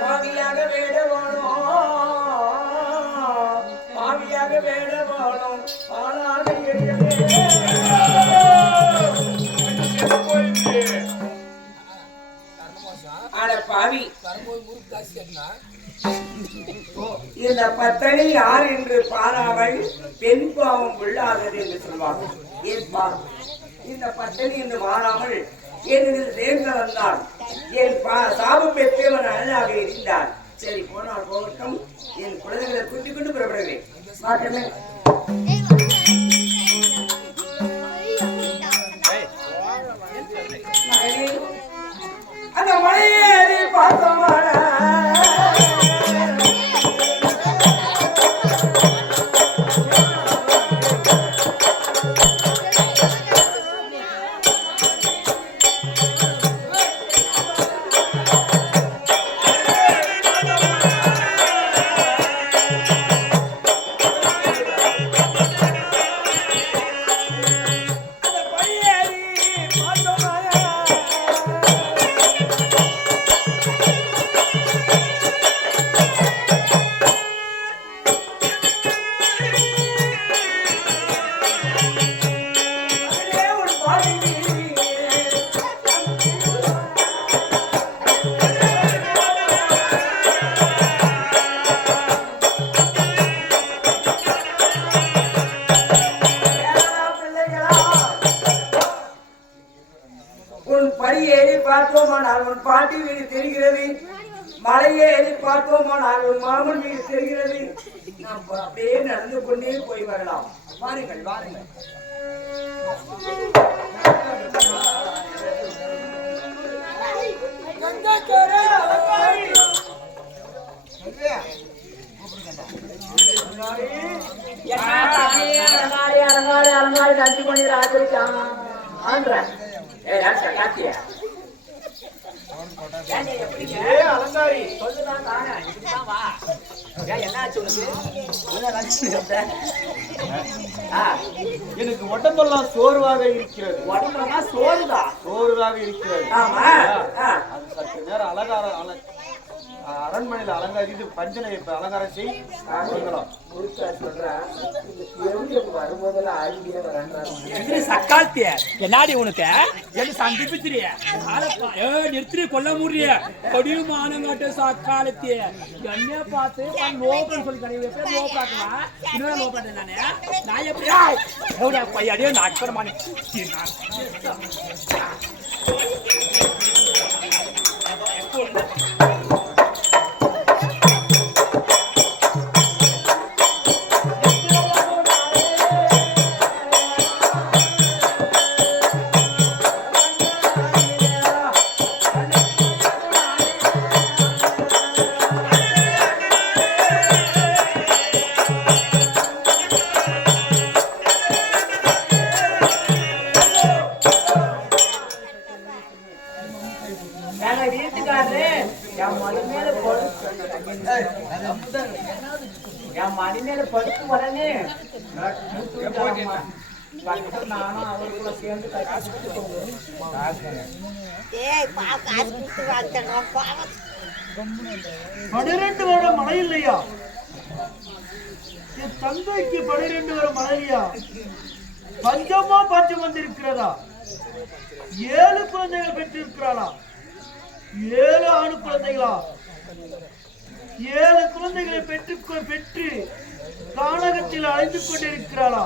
பாவியாக வேட வேணும் பாவியாக வேட வேணும் ஆளாக பாவி இந்த பத்தனை யார் என்று பாராமல் பெண் பாவம் உள்ளாதது என்று சொல்வார்கள். இந்த பத்தனை என்று மாறாமல் என்னில் சேர்ந்து வந்தால் என் சாபம் பெற்றவன் அண்ணாக இருந்தார். சரி போனால் போகட்டும், என் குழந்தைகளை கூட்டிக் கொண்டு புறப்படுகிறேன். மாற்றமே அந்த மலையேறி பார்த்தமான பார்த்தோமானால் உன் பாட்டி வீடு தெரிகிறது, மலையே ஏறி பார்த்தோமானால் உன் மாமன் வீடு தெரிகிறது. நாம் அப்படியே நடந்து கொண்டே போய் வரலாம். வாருங்கள் வாருங்கள். அலங்காரி நஞ்சு பண்ணி ராஜிருக்கான் அலங்காரி சொல்லுதான் தானே. எனக்கு உடம்பெல்லாம் சோர்வாக இருக்கிறது. உடம்பெல்லாம் சோர்வாக இருக்கிறது. சற்று நேரம் அரண்மனையில் அலங்காரி பஞ்சனை அலங்காரம் செய் சக்காத்திய என்னாடி உனக்கு சந்திப்பிச்சிரிய நிறுத்தி கொல்ல முடிய கொடியுமானங்காட்டு சக்காலத்திய என்ன பார்த்து லோபன் சொல்லி கிடையாது. லோபாக்கலாம் இன்னும் லோபாட்டேன் நானே. நான் எப்படியா பையடியோ நாட்கரமான மணி மேல படுத்து வரனே நானும் அவருக்குள்ள சேர்ந்து காசு 12 வருடம் மழை இல்லையா? என் தந்தைக்கு 12 வருடம் மழையா? பஞ்சமா பஞ்சம் வந்திருக்கிறதா? 7 குழந்தைகள் பெற்றிருக்கிறாளா? 7 ஆணு குழந்தைகளா? 7 குழந்தைகளை பெற்று கானகத்தில் அழைந்து கொண்டிருக்கிறாளா?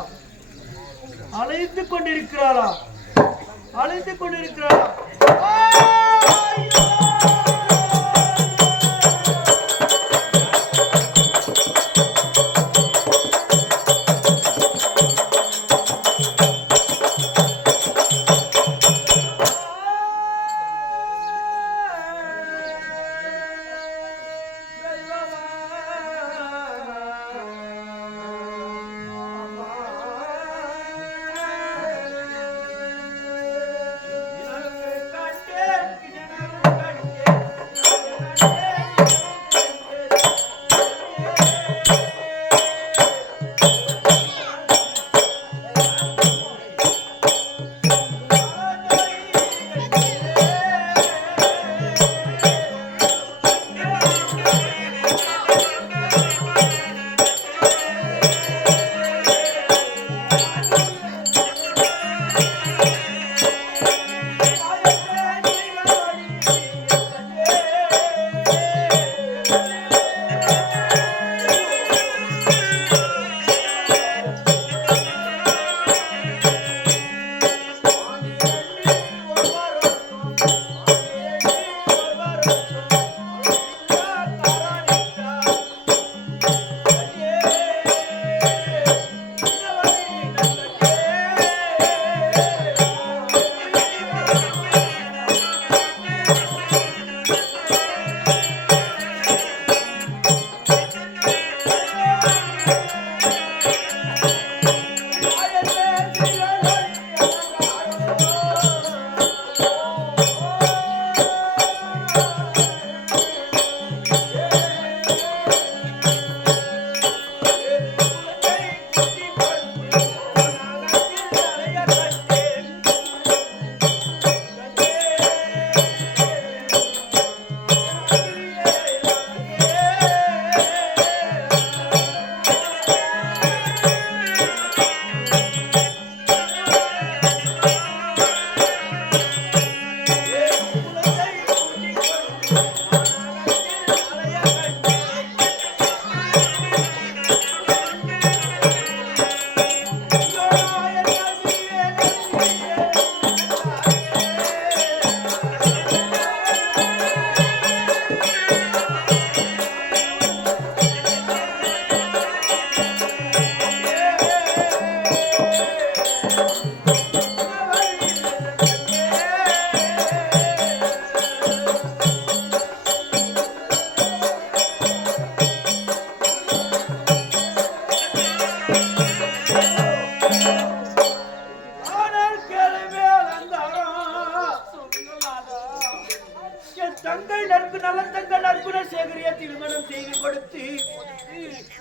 தங்கள் நட்பு நலத்தங்கள் நட்புடன் சேகரிய திருமணம் செய்து கொடுத்து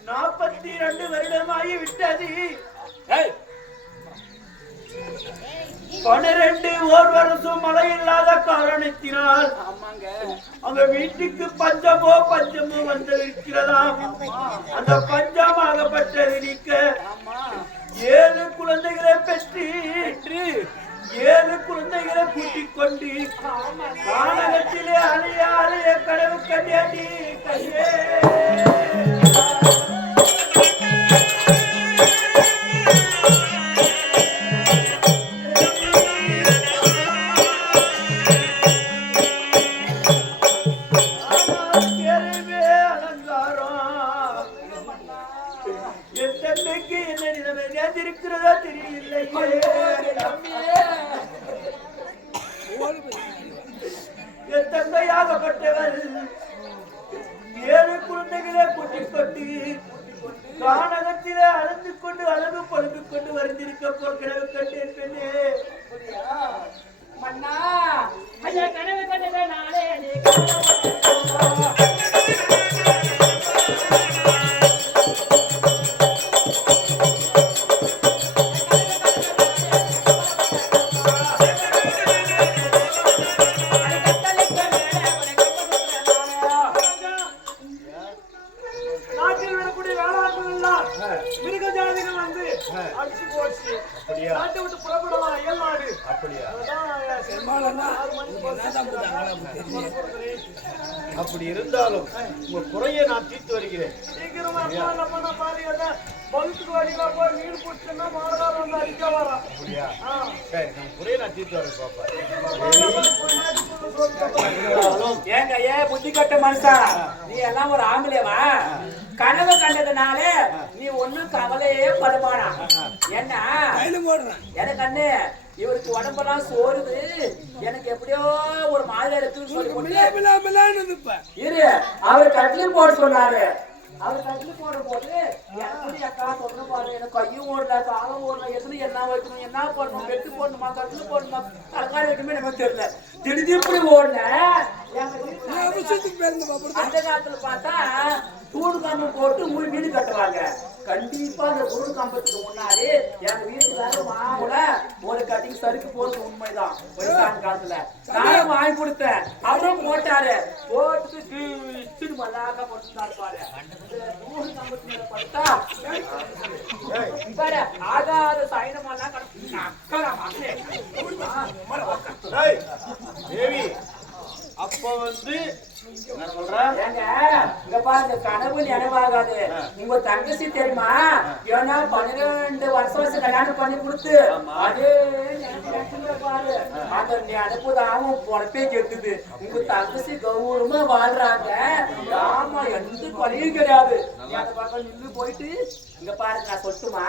42 வருடமாகி விட்டது. 12 ஓர் வருஷம் மழை இல்லாத காரணத்தினால் அவங்க வீட்டுக்கு பஞ்சமோ வந்திருக்கிறதாம். அந்த பஞ்சமாகப்பட்டது நீக்க 7 குழந்தைகளை பெற்று 7 குழந்தைகளை கூட்டிக் கொண்டு கானகத்திலே அலைய கடவு கண்டி கையே இருக்கிறதா தெரியவில்லை. என் தந்தையாகப்பட்டவர் 7 குழந்தைகளை கூட்டிக் கொண்டு கானகத்திலே அழந்து கொண்டு அழகு பொழுது கொண்டு வருந்திருக்க போல் கிழவு கண்டிருப்பேனே. மன்னா ஐயா கனவு கண்டதே நாளே நீ அப்படி இருந்தாலும் உங்க குறைய நான் தீர்த்து வருகிறேன். பகுத்துக்கு வரீங்களா போய் நீர் குடிச்சுன்னா மாறுகாரம் வந்து அடிக்க வரா. அப்படியா? சரி, நம்ம குறைய நான் தீர்த்து வரேன் பாப்பா. ஏங்க புத்தி கட்ட மனுஷா, நீ எல்லாம் ஒரு ஆம்பளையவா? கனவு கண்டதுனால நீ ஒண்ணும் கவலையே படுமானா? என்ன எனக்கு கண்ணு இவருக்கு உடம்பெல்லாம் சோறுது, எனக்கு எப்படியோ ஒரு மாதிரி இருக்குன்னு சொல்லி இரு அவர் கட்டில் போட சொன்னாரு. அவர் கட்டில் போடும் போது அக்கா சொல்ல பாரு, எனக்கு கையும் ஓடல காலம் ஓடல, எதுவும் என்ன வைக்கணும் என்ன போடணும், வெட்டு போடணுமா கட்டில் போடணுமா தலக்காரி வைக்கணுமே நமக்கு தெரியல. திடீர்னு ஓடல. அந்த காலத்துல பார்த்தா தூண் கம்பம் போட்டு வீடு கட்டுவாங்க. கண்டிப்பா அந்த தூண் கம்பத்துக்கு முன்னாடி எங்க வீட்டுக்கார மாவுல ஒரு கட்டிங் சருக்கு போறது உண்மைதான். வயசான காலத்துல நானும் வாங்கி கொடுத்தேன், அவரும் போட்டாரு. போட்டு மல்லாக்க போட்டுருந்தாரு பாரு. தூண் கம்பத்து மேல படுத்தா பாரு ஆகாத சைனமெல்லாம் தேவி அப்ப வந்து இங்க பாருங்க, கனவு நினைவாகாது. உங்க தங்கச்சி தெரியுமா? ஏன்னா 12 வருஷம் கல்யாணம் பண்ணி கொடுத்து அதே பாரு அந்த நினைப்புதான் பொழப்பே கெட்டுது. உங்க தங்கச்சி கௌரவமா வாழ்றாங்க. ஆமா, எந்த பழியும் கிடையாது. அந்த பக்கம் நின்று போயிட்டு இங்க பாருங்க, நான் சொல்லட்டுமா?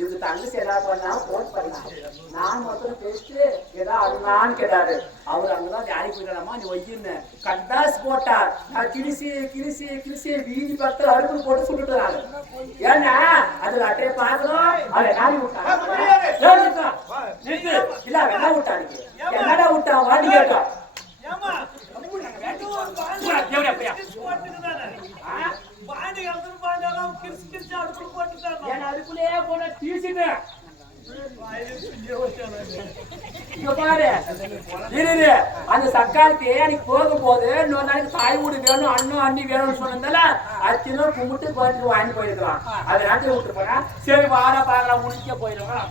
இவங்க தங்கச்சி ஏதாவது பண்ணா போன் பண்ணா நான் மொத்தம் பேசிட்டு ஏதாவது அதுனான்னு கேட்டாரு. அவர் அங்கதான் வேலைக்கு போயிடலாமா நீ வையின்னு கண்டாஸ் போட்டார். நான் கிழிசி வீதி பக்கத்துல அறுப்பு போட்டு சுட்டுட்டாரு. ஏன்னா அதுல அட்டையை பார்க்கணும். அதை நாடி விட்டான் இல்ல என்ன விட்டாங்க என்னடா விட்டான் வாடி கேட்டா அதுக்குள்ளே போன தீசிட்டு பாரு. அந்த சக்காலத்தி அன்னைக்கு போகும்போது இன்னொரு நாளைக்கு தாய் வீடு வேணும் அண்ணன் அண்ணி வேணும்னு சொன்னதால அச்சினும் கும்பிட்டு கோயிலுக்கு வாங்கி போயிருக்கலாம். அதை நாட்டி விட்டு போனா சரி வார பாக்கலாம் முடிக்க போயிடுவான்.